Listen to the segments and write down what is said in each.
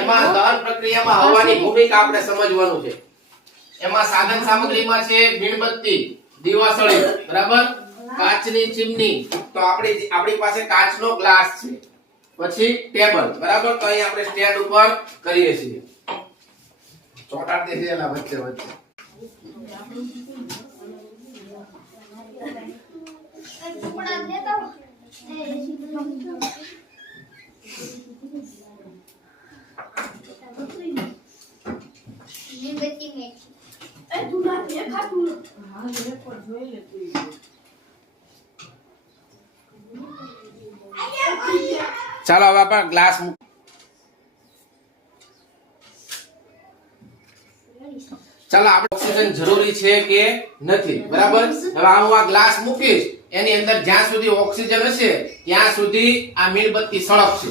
એમાં દહન પ્રક્રિયામાં હવાની ભૂમિકા આપણે સમજવાનું છે. એમાં સાધન સામગ્રીમાં છે મીણબત્તી, દીવાસળી, બરાબર, કાચની ચીમની, તો આપણી પાસે કાચનો ગ્લાસ છે, પછી ટેબલ, બરાબર, તો અહીં આપણે સ્ટેન્ડ ઉપર કરીએ છીએ. ચોટાડ દે છે એલા વચ્ચે વચ્ચે. ચાલો હવે આપણે ગ્લાસ ચાલો આપણે ઓક્સિજન જરૂરી છે કે નથી, બરાબર. હવે હું આ ગ્લાસ મૂકીશ, એની અંદર જ્યાં સુધી ઓક્સિજન હશે ત્યાં સુધી આ મીણબત્તી સળગશે.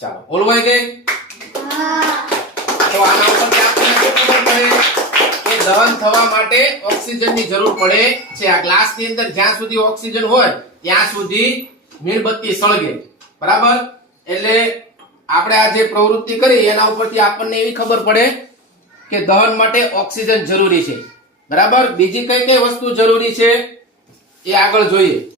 ચાલો ઓલવાઈ ગઈ. તો આના ઉપરથી આપણને શું ખબર પડે કે દહન થવા માટે ઓક્સિજનની જરૂર પડે છે. આ ગ્લાસની અંદર જ્યાં સુધી ઓક્સિજન હોય ત્યાં સુધી મીણબત્તી સળગે, બરાબર. એટલે આપણે આ જે પ્રવૃત્તિ કરી એના ઉપરથી આપણને એવી ખબર પડે કે દહન માટે ઓક્સિજન જરૂરી છે, બરાબર. બીજી કઈ કઈ વસ્તુ જરૂરી છે એ આગળ જોઈએ.